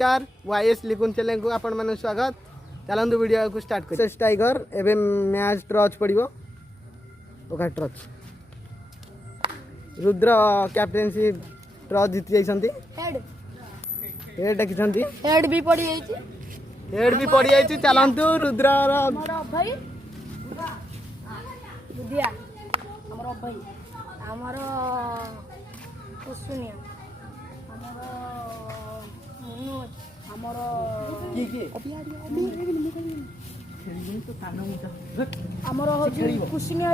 नमस्कार YS लिखुन channel को आपण माने स्वागत। चलंतु वीडियो को स्टार्ट कर। टाइगर एबे मैच टच पड़िबो ओका टच रुद्र कैप्टेनसी टच जीति जाइसंती। हेड देखिसंती हेड भी पड़ी जाइछि। चलंतु रुद्र हमर भाई बुदिया हमर भाई हमर कुसुनिया हमर हमर होछि कुसुनिया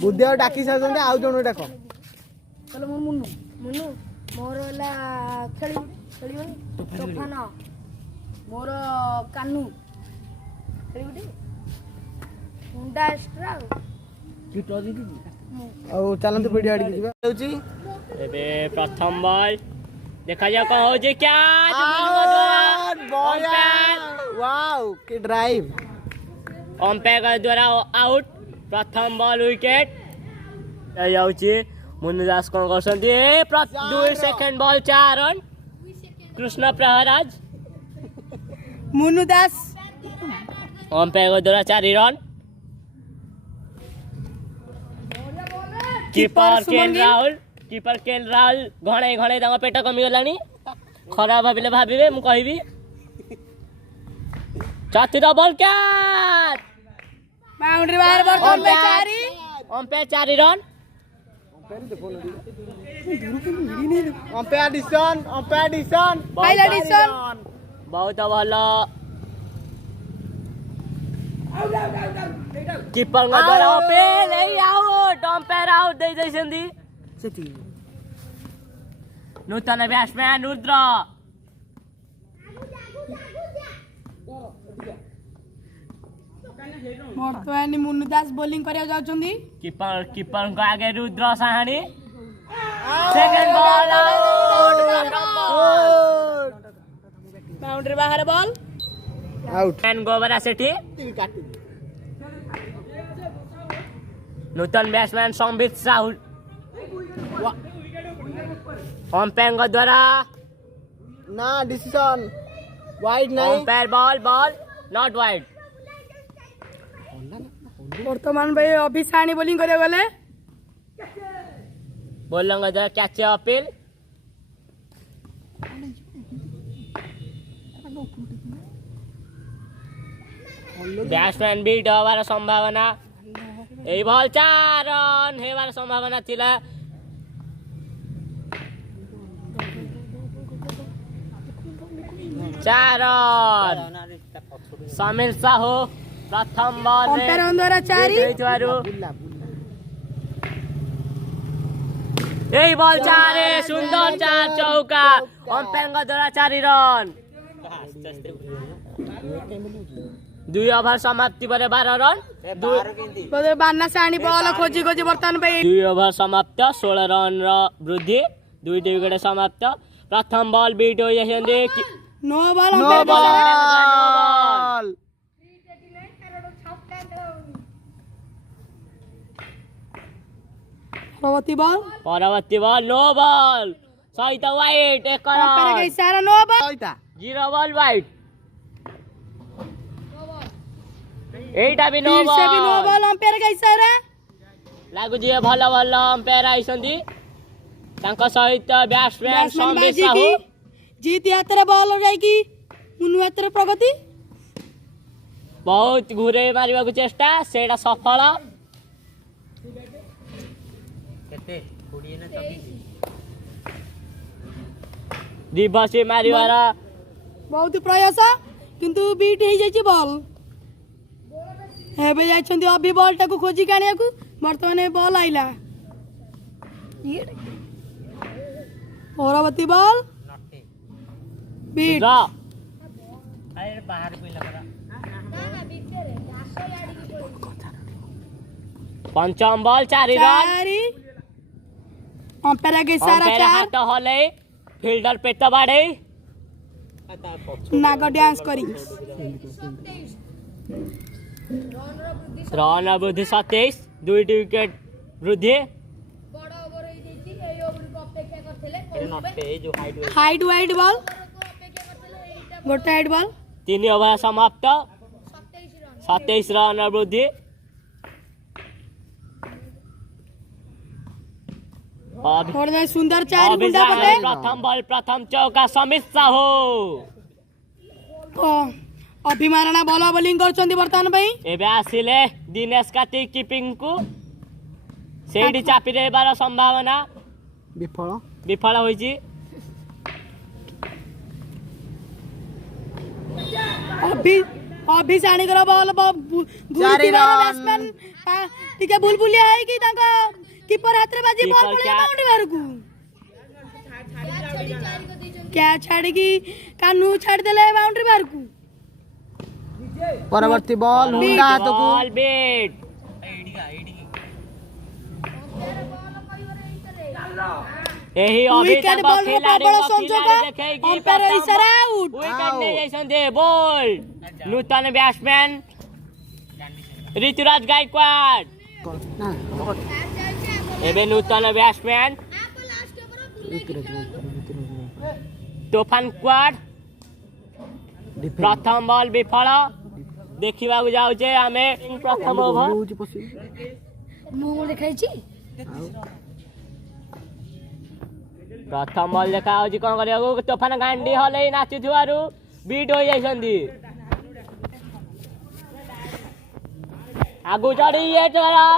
बुद्धिया डाकी साजन आउ जण डाक चलो मुन्नू मुन्नू मोर होला खेली तोफान मोर कानू खेली मुंडा एक्स्ट्रा और चलंतु वीडियो आडी जीवा होची एबे प्रथम बॉल देखा जा कौन हो जे क्या वाओ की ड्राइव अंपायर द्वारा आउट प्रथम बॉल विकेट जाउची मुन्नू दास कोन करसंती 2 second ball 4 run Krishna Praharaj Munnu Das umpire द्वारा 4 रन कीपर केल राहुल घणे घणे तांग पेट कमी गलानी खराब भाबिले भाबिबे मु कहिबी चतुर्थ बॉल कैच बाउंड्री बाहर बर्तन पे 4 अंपायर 4 रन अंपायर डिसन पहला डिसन बहुत भलो कीपर द्वारा ओपेल ए आउट अंपायर आउट दे दैसंदी सेठी नूतन बैट्समैन रुद्र वर्तमान मुन्नू दास बॉलिंग करिया जाउछंदी कीपर को आगे Rudra Sahani second ball out boundary बाहर ball out and Gobra Sethi Nutan batsman Sambit Sahu umpire द्वारा ना डिसीजन वाइड नहीं अंपायर बॉल नॉट वाइड वर्तमान भाई अभिसानी बॉलिंग करिया गले बोलंग द्वारा कैच अपील बैट्समैन बीट होवार संभावना ए बॉल 4 रन हेवार संभावना थिला चार रन समीर साहू प्रथम बॉल अंपायर द्वारा 4 ए बॉल 4 सुंदर 4 चौका अंपायर द्वारा 4 रन 2 ओवर समाप्ति पर 12 रन बदे बान्ना सानी बॉल खोजी वर्तमान भाई 2 ओवर समाप्त 16 रन वृद्धि 2 विकेट समाप्त प्रथम बॉल बीट हो जाइछन्ते नो बॉल परवर्ती बॉल नो बॉल सहित वाइट एक अंपायर के इशारा नो बॉल 0 बॉल वाइट एटा भी नो फिर से भी नो बॉल अंपायर के इशारा लागु जी भलो भलो अंपायर आइसंदी तांका सहित बैट्समैन संबित साहू जीत यात्रा बॉल हो जाएगी मुन्नू यात्रा प्रगति बहुत घुरे मारिबा को चेष्टा सेटा सफल दिवसी मारिबार बहुत प्रयास किंतु बीट हो जाइए बॉल एबे जाइछन्ती अभी बॉल टाको खोजी कानिया को वर्तमान बॉल आइला परवर्ती बॉल बीट पंचम बॉल 4 रन अंपायर के इशारा 4 हाथ हले फील्डर पेट बाड़े नाग डांस करी रन वृद्धि 27 दुईटी विकेट वृद्धि हाइट वाइड बॉल गोटे हाइट बॉल 3 ओवर समाप्त 27 रन वृद्धि और सुंदर 4 गुंडा पटे प्रथम बॉल प्रथम चौका समित साहू अभिमारणा बॉल बॉलिंग करछन्ती वर्तमान पई एबे आसिले दिनेश कार्तिक कीपिंग को सेठी चापी रहबार संभावना विफल होईची अभी साणी कर बॉल बैट्समैन टिके बुलबुलिया है कि तांका कीपर हाथ रे बाजी बॉल पड़े बाउंड्री बाहर को क्या छाड़ी की कानू छाड़ देले बाउंड्री बाहर को परवर्ती बॉल हुंडा हाथ को बॉल बेट एही अभी विकेट बॉल रो प्रबल संजोग अंपायर इशारा आउट विकेट नहीं जाइसंदे बॉल नूतन बैट्समैन ऋतुराज गायकवाड़ एबे नूतन बैट्समैन तूफान क्वाड प्रथम बॉल विफल देखिबा जाउचे आमे प्रथम ओवर मु देखाई छी प्रथम बॉल देखा होची कोन करियो तूफान गांडी हले नाचुथुआरु बीट हो जाइसंदी आगु चढ़ी ये चला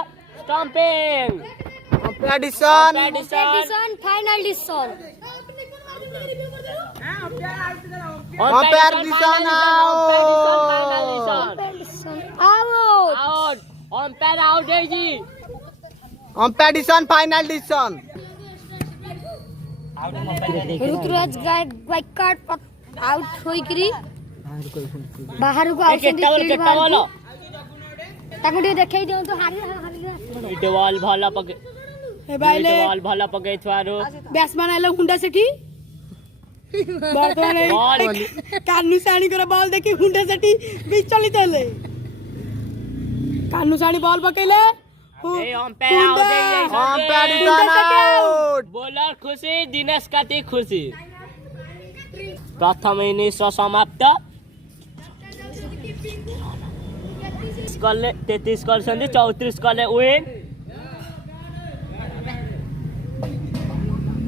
stumping competition final decision umpire decision out umpire out है जी competition final decision Ruturaj Gaikwad out होइकरी बाहर को आउट केटा बॉल ताको टे देखाई दियो तो हारी इटे बॉल भला पके ए बाइले बॉल भला पके छुआरो बैट्समैन आइलो हुंडा सेठी बर्तमान बॉल कानू साणी कर बॉल देखि हुंडा सेठी विचलित हेले कानू साणी बॉल पकेले ए अंपायर आउट है कंपटीशन आउट बॉलर खुशी दिनेश कार्तिक खुशी प्रथम इनिंग्स समाप्त 33 करछन्ती 34 कले विन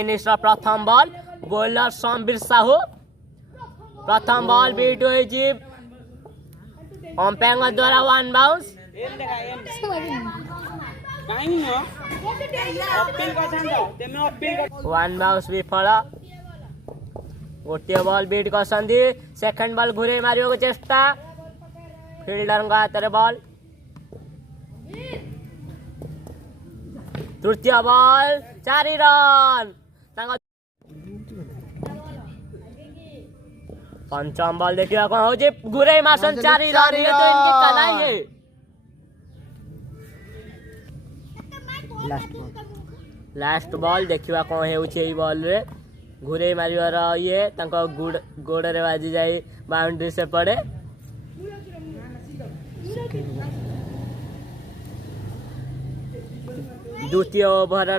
इनिंग्स प्रथम बॉल बॉलर संबीर साहू प्रथम बॉल बीट होइछि अंपायर द्वारा 1 बाउंस वन बाउंस विफल गोटे बॉल बीट करछन्ती सेकंड बॉल घुरे मारियो चेष्टा फील्डर हाथ में बॉल तृतीय बॉल 4 रन पंचम बॉल देखिए कौन हो घुरे मारसन 4 रन ये तो इनकी कलाई है लास्ट बॉल देखिए कौन है बॉल रे घुरे मारिवार ये गोड़ रे बाजी जाए बाउंड्री से पड़े द्वितीय ओवर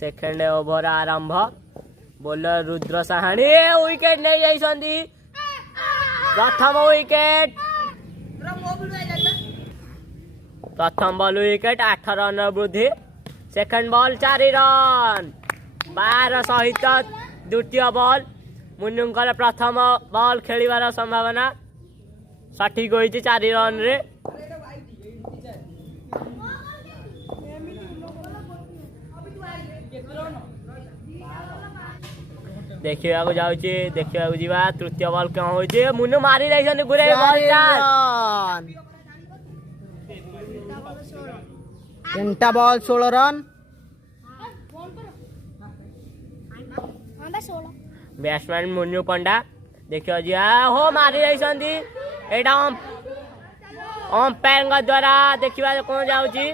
सेकेंड ओवर आरंभ बॉलर रुद्र साहानी विकेट नहीं जाइसंदी प्रथम विकेट प्रथम बॉल विकेट 8 रन वृद्धि सेकेंड बॉल 4 रन 12 सहित द्वितीय बॉल मुन्नुंकर प्रथम बॉल खेलिबार संभावना सठिक होइछि 4 रन रे देखिया को जाउछि देखिया को जीवा तृतीय बॉल क्यों होइछि मुन्नु मारी जाइछन गुरे बॉल 4 तीनटा बॉल 16 रन बैट्समैन मुन्नु पंडा देखियो जी हो मारी जाइछंदी एटा अंपायर द्वारा देखिबा कोन जाउछि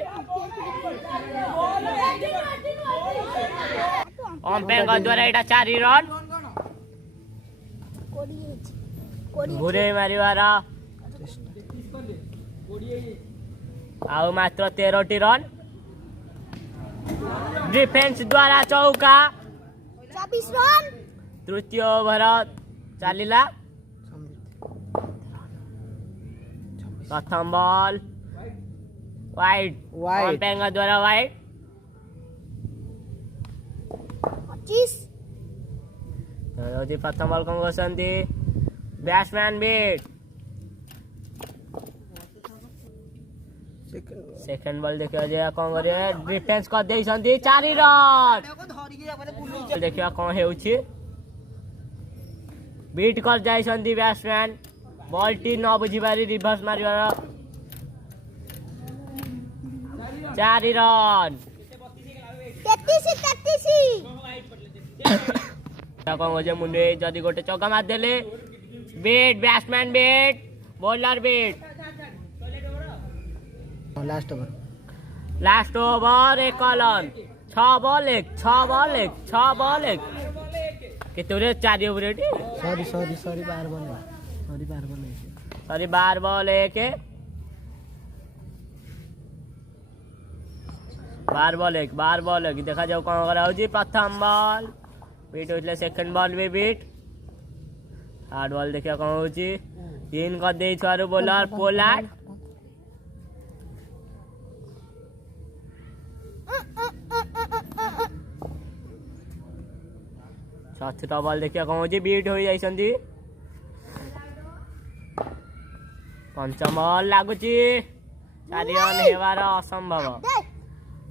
अंपायर द्वारा एटा 4 रन घुरे मारिवार आउ मात्र 13टी रन डिफेन्स द्वारा चौका 24 रन तृतीय ओभर चलिला प्रथम बॉल वाइड Wide. अंपायर द्वारा वाइड 25 प्रथम बॉल कौन करछन्ती बैट्समैन बीट सेकंड बॉल देखियो जे कौन करे डिफेन्स कर देइछन्ती 4 रन देखियो कौन हेउछि बीट कर जाइछन्ती बैट्समैन बॉल टी न बुझी पारी रिवर्स मारिबार 4 रन 33 कौन हो मुंडे जदि गोटे चौका मार देले beat batsman beat bowler beat last over 1 run 6 ball 1 केतरे 4 ओवर एटी sorry 12 ball sorry 12 ball 1 12 ball 1 देखा जाऊ कौन करा होजी प्रथम बॉल बीट होइले सेकंड बॉल भी बीट थर्ड बॉल देखिया कौन होजी 3 कर देइ छारु बॉलर पोलार्ड चतुर्थ बॉल देखिया कौन होजी बीट होई जाइछन्ती पंचम बॉल लागुची 4 रन हेवार असंभव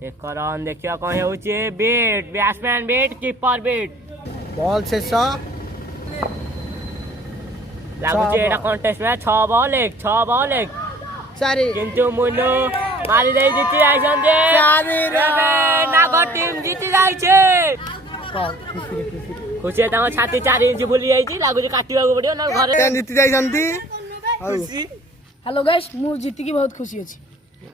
1 रन देखिया कौन हेउची beat batsman beat keeper beat ball शेष लागुची एटा कॉन्टेस्ट में 6 बॉल 1 चारि किंतु मुनु मारी दे जीती जाइछन्ती 4 रन नागर टीम जीती जाइछे खुशी ताको छाती 4 इंच बुली जाइछि लागुची काटिबाको पडियो न घरे जीति जाइछन्ती हेलो गाइस मु जीती की बहुत खुशी अछि